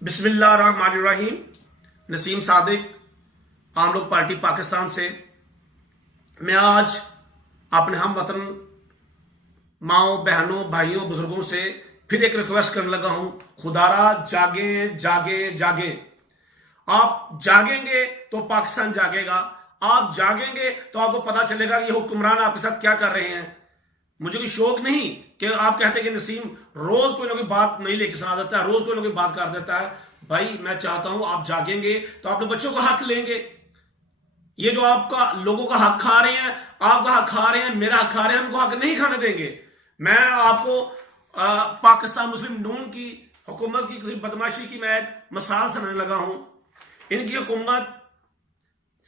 बिस्मिल्लाहिर्रहमानिर्रहीम। नसीम सादिक, आम लोग पार्टी पाकिस्तान से। मैं आज अपने हम वतन माओ बहनों भाइयों बुजुर्गों से फिर एक रिक्वेस्ट करने लगा हूं, खुदारा जागे जागे जागे। आप जागेंगे तो पाकिस्तान जागेगा, आप जागेंगे तो आपको पता चलेगा ये हुक्मरान आपके साथ क्या कर रहे हैं। मुझे कोई शौक नहीं कि आप कहते हैं कि नसीम रोज कोई ना कोई बात नहीं लेके सुना देता है, रोज कोई ना कोई बात कर देता है। भाई मैं चाहता हूं आप जागेंगे तो अपने बच्चों का हक लेंगे। ये जो आपका लोगों का हक खा रहे हैं, आपका हक खा रहे हैं, मेरा हक खा रहे हैं, हमको हक नहीं खाने देंगे। मैं आपको पाकिस्तान मुस्लिम नून की हुकूमत की बदमाशी की मैं मिसाल सुनाने लगा हूं। इनकी हुकूमत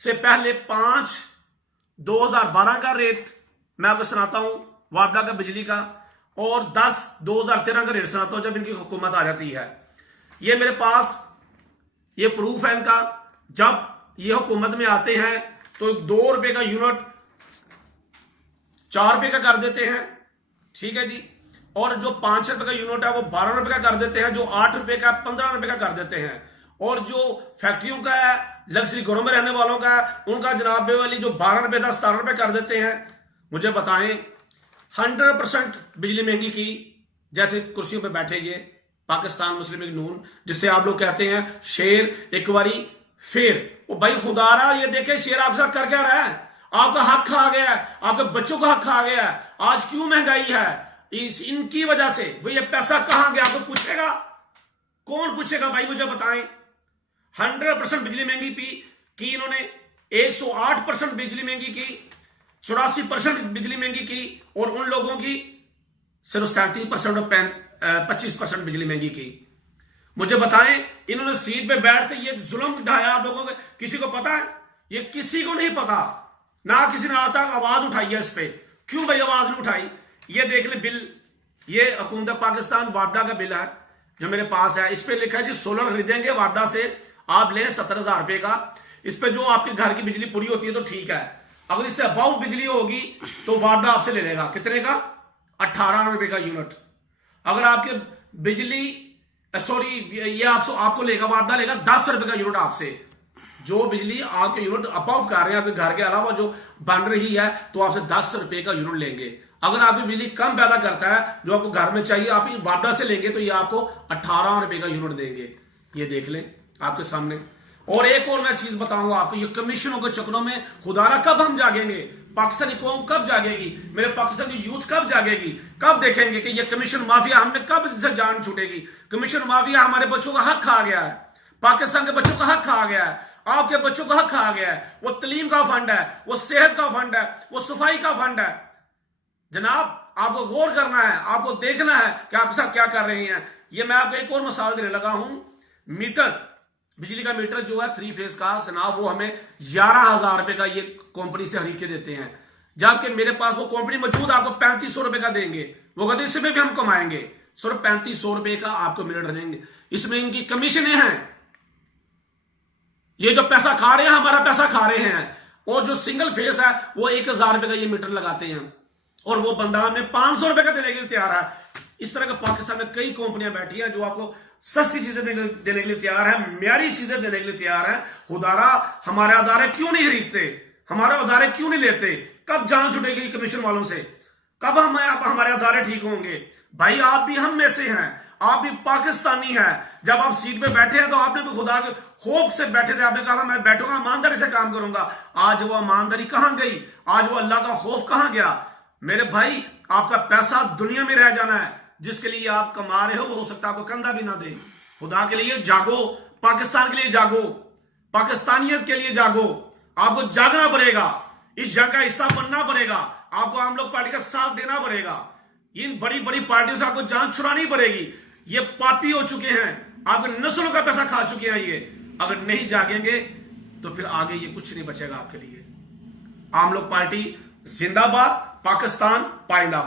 से पहले 5/2012 का रेट मैं आपको सुनाता हूं, वापडा का बिजली का, और 10/2013 का रेट सुनाता हूं जब इनकी हुकूमत आ जाती है। ये मेरे पास ये प्रूफ है इनका। जब ये हुकूमत में आते हैं तो 2 रुपए का यूनिट 4 रुपए का कर देते हैं, ठीक है जी। और जो 5 रुपए का यूनिट है वो 12 रुपए का कर देते हैं, जो 8 रुपए का 15 रुपए का कर देते हैं। और जो फैक्ट्रियों का है, लग्जरी घरों में रहने वालों का है, उनका जनाब वाली जो 12 रुपए था 17 रुपए कर देते हैं। मुझे बताएं 100% बिजली महंगी की, जैसे कुर्सियों पे बैठे ये पाकिस्तान मुस्लिम लीग नून, जिससे आप लोग कहते हैं शेर एक बारी फेर। ओ भाई खुदारा, ये देखे शेर आपके साथ कर क्या रहा है। आपका हक खा गया है, आपके बच्चों का हक खा गया है। आज क्यों महंगाई है? इनकी वजह से। वो ये पैसा कहां गया आपको पूछेगा? कौन पूछेगा भाई, मुझे बताएं। 100% बिजली महंगी की इन्होंने, 108% बिजली महंगी की, 84% बिजली महंगी की, और उन लोगों की सिर्फ 37% और 25% बिजली महंगी की। मुझे बताएं, इन्होंने सीट पे बैठते ये जुल्म ढाया आप लोगों के, किसी को पता है? ये किसी को नहीं पता, ना किसी ने आज तक आवाज उठाई है इस पे। क्यों भाई आवाज नहीं उठाई? ये देख ले बिल, ये हुकूमत पाकिस्तान वापडा का बिल है जो मेरे पास है। इस पे लिखा है जी सोलर खरीदेंगे वापडा से, आप लें 17,000 रुपए का। इस पे जो आपके घर की बिजली पूरी होती है तो ठीक है, अगर इससे अबाउट बिजली होगी तो वापडा आपसे ले लेगा कितने का? 18 रुपए का यूनिट। अगर आपके बिजली ये आपको लेगा, वापडा लेगा 10 रुपए का यूनिट आपसे। जो बिजली आपके यूनिट अबाउट कर रहे हैं, आपके घर के अलावा जो बन रही है, तो आपसे 10 रुपए का यूनिट लेंगे। अगर आपकी बिजली कम पैदा करता है जो आपको घर में चाहिए, आप वापडा से लेंगे तो ये आपको 18 रुपए का यूनिट देंगे। ये देख लें आपके सामने। और एक और मैं चीज बताऊंगा आपको, ये कमीशनों के चक्करों में खुदारा कब हम जागेंगे? पाकिस्तानी कौम कब जागेगी? मेरे पाकिस्तान की यूथ कब जागेगी? कब देखेंगे कि ये कमीशन माफिया हमें कब से जान छूटेगी? कमीशन माफिया हमारे बच्चों का हक खा गया है, पाकिस्तान के बच्चों का हक खा गया है, आपके बच्चों का हक खा गया है। वो तलीम का फंड है, वो सेहत का फंड है, वो सफाई का फंड है। जनाब आपको गौर करना है, आपको देखना है कि आपके साथ क्या कर रहे हैं। ये मैं आपको एक और मिसाल देने लगा हूं। मीटर, बिजली का मीटर जो है 3 फेज का जनाब, वो हमें 11,000 रुपए का ये कंपनी से खरीद के देते हैं, जबकि मेरे पास वो कंपनी मौजूद आपको 3500 रुपए का देंगे। वो कहते हैं इसमें भी हम कमाएंगे, सिर्फ 3500 रुपए का आपको मीटर देंगे। इसमें इनकी कमीशनें हैं। ये जो पैसा खा रहे हैं, हमारा पैसा खा रहे हैं। और जो सिंगल फेस है वो 1,000 रुपए का ये मीटर लगाते हैं, और वो बंदा हमें 500 रुपए का देने के लिए तैयार है। इस तरह का पाकिस्तान में कई कंपनियां बैठी हैं जो आपको सस्ती चीजें देने के लिए तैयार है, म्यारी चीजें देने के लिए तैयार है। खुदारा हमारे अदारे क्यों नहीं खरीदते, हमारे अदारे क्यों नहीं लेते? कब जान छुटेगी कमीशन वालों से? कब हमारे अदारे ठीक होंगे? भाई आप भी हम में से हैं, आप भी पाकिस्तानी हैं। जब आप सीट पे बैठे हैं तो आपने भी खुदा के खौफ से बैठे थे, आपने कहा मैं बैठूंगा ईमानदारी से काम करूंगा। आज वो ईमानदारी कहां गई? आज वो अल्लाह का खौफ कहां गया? मेरे भाई आपका पैसा दुनिया में रह जाना है, जिसके लिए आप कमा रहे हो वो हो सकता है आपको कंधा भी ना दे। खुदा के लिए जागो, पाकिस्तान के लिए जागो, पाकिस्तानियत के लिए जागो। आपको जागना पड़ेगा, इस जंग का हिस्सा बनना पड़ेगा, आपको आम लोग पार्टी का साथ देना पड़ेगा। इन बड़ी बड़ी पार्टियों से आपको जान छुड़ानी पड़ेगी। ये पापी हो चुके हैं, आपके नस्लों का पैसा खा चुके हैं ये। अगर नहीं जागेंगे तो फिर आगे ये कुछ नहीं बचेगा आपके लिए। आम लोग पार्टी जिंदाबाद, पाकिस्तान पाइंदाबाद।